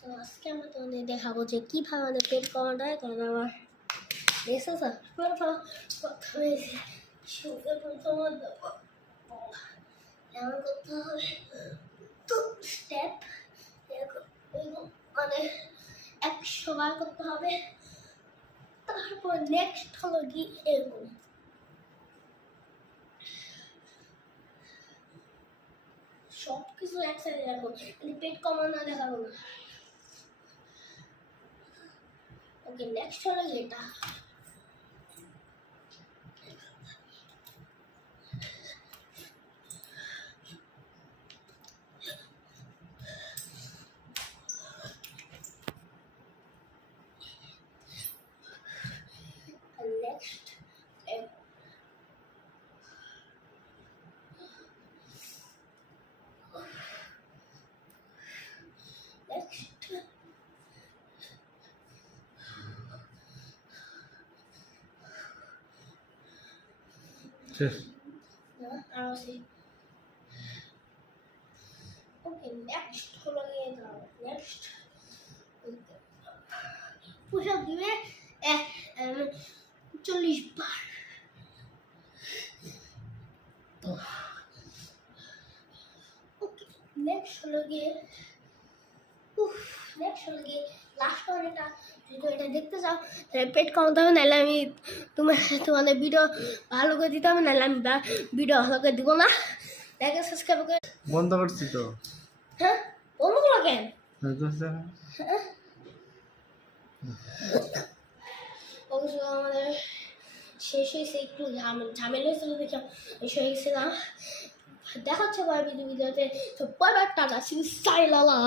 তো আজকে আমরা তোমাদের দেখাবো যে কীভাবে আমাদের পেট কমানো হয়। কারণ আমার এক্সারসাইজ প্রথমে এমন করতে হবে তো স্টেপ মানে 100 বার করতে হবে। তারপর নেক্সট হলো কি এরকম সব কিছু একসাথে রাখবো, পেট কমানো দেখাবো না। ওকে, নেক্সট হলো এটা। নেক্সট ওকে, নেক্সট হলো নেক্সট পুশ-আপ দিবে 40 বার। ওকে, নেক্সট হলো গিয়ে লাস্ট ওয়ান। এটা যদি এটা দেখতে চাও তাহলে পেট কমাতে হবে, নাহলে আমি তোমাদের ভিডিও ভালো করে দিতে হবে, নাহলে আমি ভিডিও ভালো করে দিব না। দেখে সাবস্ক্রাইব করে বন্ধ করছি তো। হ্যাঁ, বন্ধুগুলো কেন অবশ্য আমাদের শেষ হয়েছে, একটু ঝামেলা হয়েছিল দেখে হয়ে গেছিলাম। দেখাচ্ছে পরে ভিডিওতে। তো পরে টাটা, সাইলালা।